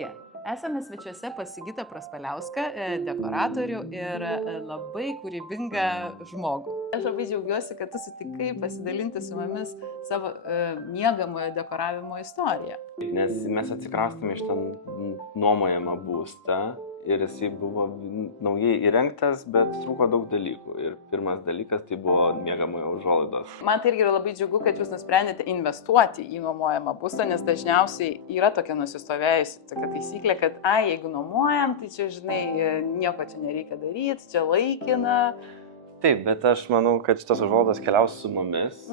Sveiki, esame svečiuose pas Sigitą Praspaliauską, dekoratorių ir labai kūrybingą žmogų. Aš labai džiaugiuosi, kad tu sutikai pasidalinti su mumis savo miegamojo dekoravimo istoriją. Nes mes atsikraustėme iš tą nuomojamą būstą ir jisai buvo naujai įrengtas, bet trūko daug dalykų. Ir pirmas dalykas tai buvo miegamojo užuolaidos. Man tai irgi yra labai džiugu, kad jūs nusprendėte investuoti į nuomojamą būstą, nes dažniausiai yra tokia nusistovėjusi tokia taisyklė, kad jeigu nuomojam, tai čia, žinai, nieko čia nereikia daryti, čia laikina. Taip, bet aš manau, kad šitos užuolaidos keliaus su mumis.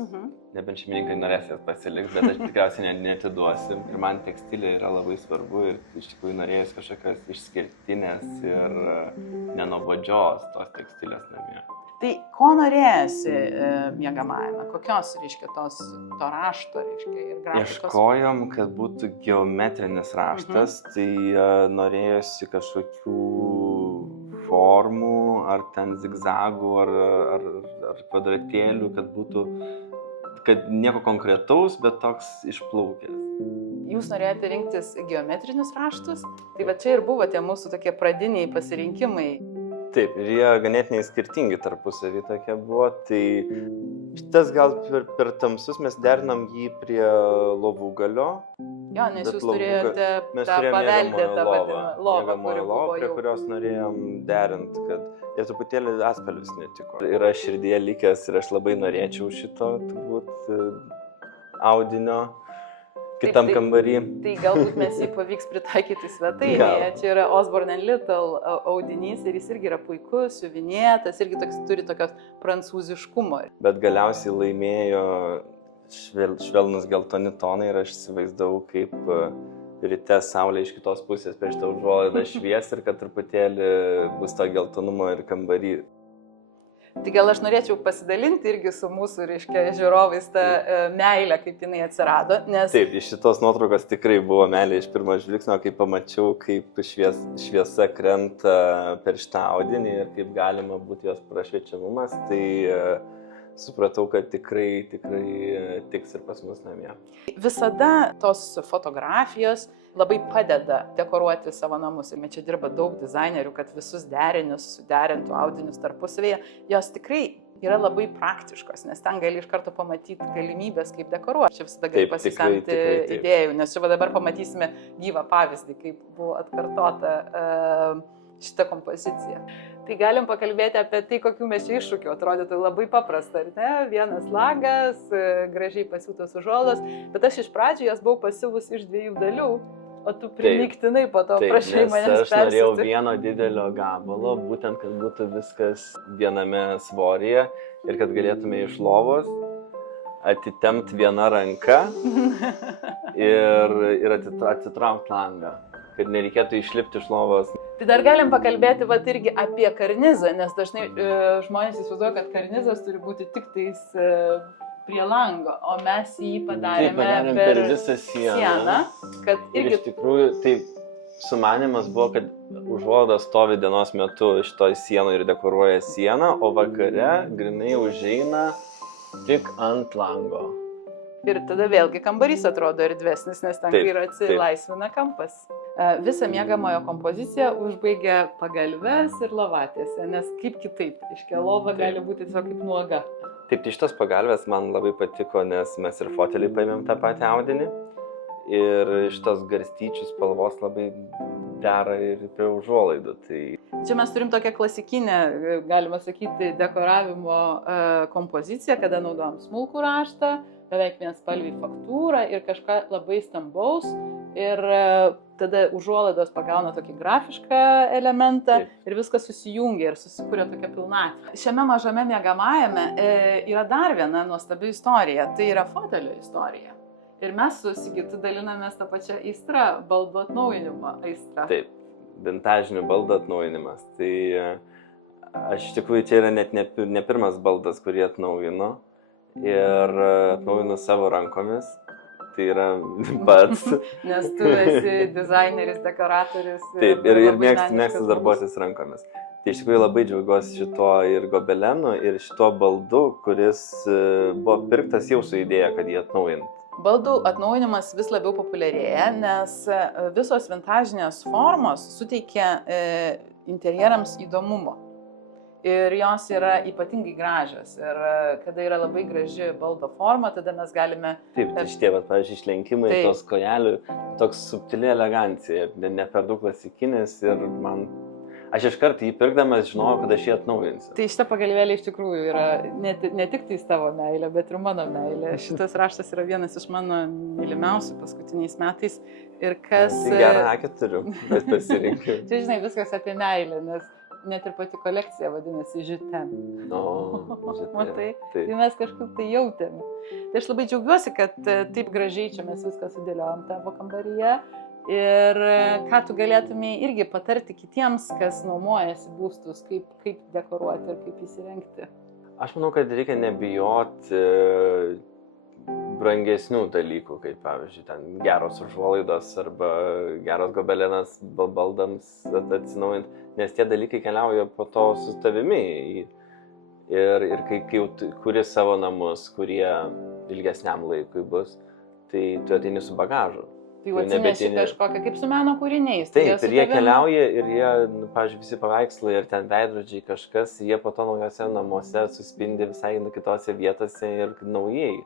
Nebent šeimininkai norės jas pasiliks, bet aš tikriausiai neatiduosiu. Ir man tekstilė yra labai svarbu ir iš tikrųjų norėjus kažkokios išskirtinės ir nenuobodžios tos tekstilės namie. Tai ko norėjosi miegamajame? Kokios, reiškia, to rašto, reiškia, ir grafikos? Ieškojom, kad būtų geometrinis raštas, tai norėjosi kažkokių formų, ar ten zigzagų, ar kvadratėlių, kad nieko konkretaus, bet toks išplaukęs. Jūs norėjote rinktis geometrinius raštus, tai va čia ir buvo tie mūsų tokie pradiniai pasirinkimai. Taip, ir jie ganėtinai skirtingi tarpusavy tokie buvo, tai šitas gal per tamsus mes derinam jį prie lovūgalio. Jo, nes jūs turėjote tą paveldėtą lovą, kuri buvo jau. Prie kurios norėjom derinti, kad ir truputėlį atspalvis netiko. Yra širdyje likęs ir aš labai norėčiau šito, turbūt, audinio kitam kambarį. Tai galbūt mes jį pavyks pritaikyti svetainėje. Čia yra Osborne & Little audinys ir jis irgi yra puikus, siuvinėtas, irgi turi tokios prancūziškumo. Bet galiausiai laimėjo švelnus geltoni tonai ir aš įsivaizdavau, kaip ryte saulė iš kitos pusės per šitą užuolaidą švies ir kad truputėlį bus to geltonumo ir kambarį. Tai gal aš norėčiau pasidalinti irgi su mūsų, reiškia, žiūrovais tą meilę, kaip jinai atsirado, nes... Taip, iš šitos nuotraukos tikrai buvo meilė iš pirmo žvilgsnio, kai pamačiau, kaip šviesa krenta per šitą audinį ir kaip galima būti jos prašviečiamumas, tai supratau, kad tikrai tiks ir pas mus namie. Visada tos fotografijos labai padeda dekoruoti savo namus. Ir čia dirba daug dizainerių, kad visus derinius suderintų audinius tarpusavėje. Jos tikrai yra labai praktiškos, nes ten gali iš karto pamatyti galimybės, kaip dekoruoti. Čia visada gali pasisemti idėjų, nes čia dabar pamatysime gyvą pavyzdį, kaip buvo atkartota šita kompozicija. Tai galim pakalbėti apie tai, kokių mes čia iššūkių. Atrodytų labai paprasta, ar ne? Vienas langas, gražiai pasiūtos užuolaidos, bet aš iš pradžių jas buvau pasiuvus iš 2 dalių, o tu primygtinai po to prašai manęs persiūti. Aš norėjau vieno didelio gabalo, būtent, kad būtų viskas viename svoryje ir kad galėtume iš lovos atitempt vieną ranką ir atsitraukti langą, kad nereikėtų išlipti iš lovos. Tai dar galim pakalbėti irgi apie karnizą, nes dažnai žmonės įsivaizduoja, kad karnizas turi būti tik tais prie lango, o mes jį padarėme per visą sieną. Ir iš tikrųjų, tai sumanymas buvo, kad užuolaida stovi dienos metu šitoj sienoj ir dekoruoja sieną, o vakare grynai užeina tik ant lango. Ir tada vėlgi kambarys atrodo erdvesnis, nes ten yra atsilaisvina kampas. Visą miegamojo kompoziciją užbaigia pagalves ir lovatėse, nes kaip kitaip, iškia lova gali būti tiesiog kaip nuoga. Taip, tai šitos pagalvės man labai patiko, nes mes ir fotelį paėmėm tą patį audinį ir šitos garstyčių spalvos labai dera ir prie užuolaidų. Čia mes turim tokią klasikinę, galima sakyti, dekoravimo kompoziciją, kada naudojam smulkų raštą, beveik vienspalvį faktūrą ir kažką labai stambaus ir tada užuolaidos pagauna tokį grafišką elementą ir viskas susijungia ir susikuria tokia pilnatvė. Šiame mažame miegamajame yra dar viena nuostabi istorija, tai yra fotelio istorija. Ir mes su Sigitu dalinamės tą pačią aistrą, baldų atnaujinimo aistrą. Taip, vintažinių baldų atnaujinimas. Tai aš iš tikrųjų čia yra net ne pirmas baldas, kurį atnaujino ir atnaujino savo rankomis. Tai yra pats. Nes tu esi dizaineris, dekoratorius. Taip, ir mėgstu darbuotis rankomis. Tai iš tikrųjų labai džiaugiuosi šituo ir gobelenu, ir šituo baldu, kuris buvo pirktas jau su idėja, kad jį atnaujint. Baldų atnaujinimas vis labiau populiarėja, nes visos vintažinės formos suteikia interjerams įdomumo. Ir jos yra ypatingai gražios. Ir kada yra labai graži baldo forma, tada mes galime... Taip, tai šitie, pavyzdžiui, išlenkimai, tos kojelių, toks subtili elegancija, ne per daug klasikinis ir man... Aš iš karto jį pirkdamas žinojau, kad aš jį atnaujinsiu. Tai šita pagalvėlė iš tikrųjų yra ne tik tai tavo meilė, bet ir mano meilė. Šitas raštas yra vienas iš mano mylimiausių paskutiniais metais. Ir kas... Tai gerą akį turiu, bet pasirinkiu. Čia, žinai, viskas apie meilę, nes net ir pati kolekcija vadinasi Žitem. Matai, tai mes kažkaip tai jautėme. Tai aš labai džiaugiuosi, kad taip gražiai čia mes viską sudėliojom tavo kambaryje. Ir ką tu galėtumai irgi patarti kitiems, kas nuomojasi būstus, kaip dekoruoti ir kaip įsirengti? Aš manau, kad reikia nebijoti brangesnių dalykų, kaip pavyzdžiui, ten geros užuolaidos arba geros gobelenas baldams atsinaujint, nes tie dalykai keliauja po to su tavimi. Ir kai jau kuri savo namus, kurie ilgesniam laikui bus, tai tu ateini su bagažu. Tai jau atsineši kažkokią, kaip su meno kūriniais. Taip, ir jie keliauja ir jie, pavyzdžiui, visi paveikslai ir ten veidrodžiai kažkas, jie po to naujose namuose suspindi visai kitose vietose ir naujai.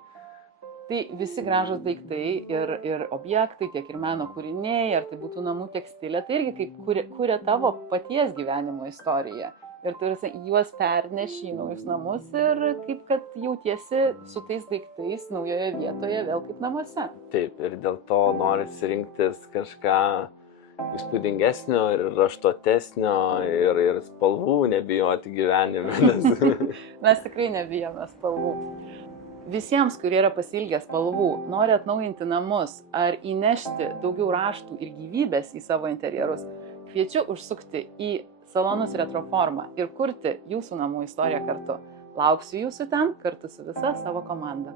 Tai visi gražus daiktai ir objektai, tiek ir meno kūriniai, ar tai būtų namų tekstilė, tai irgi kaip kuria tavo paties gyvenimo istoriją. Ir tu juos perneši į naujus namus ir kaip kad jautiesi su tais daiktais naujoje vietoje vėl kaip namuose. Taip, ir dėl to norisi rinktis kažką įspūdingesnio ir raštuotesnio ir spalvų nebijoti gyvenime. Mes tikrai nebijome spalvų. Visiems, kurie yra pasiilgę spalvų, nori atnaujinti namus ar įnešti daugiau raštų ir gyvybės į savo interjerus, kviečiu užsukti į salonus Retroforma ir kurti jūsų namų istoriją kartu. Lauksiu jūsų ten kartu su visa savo komanda.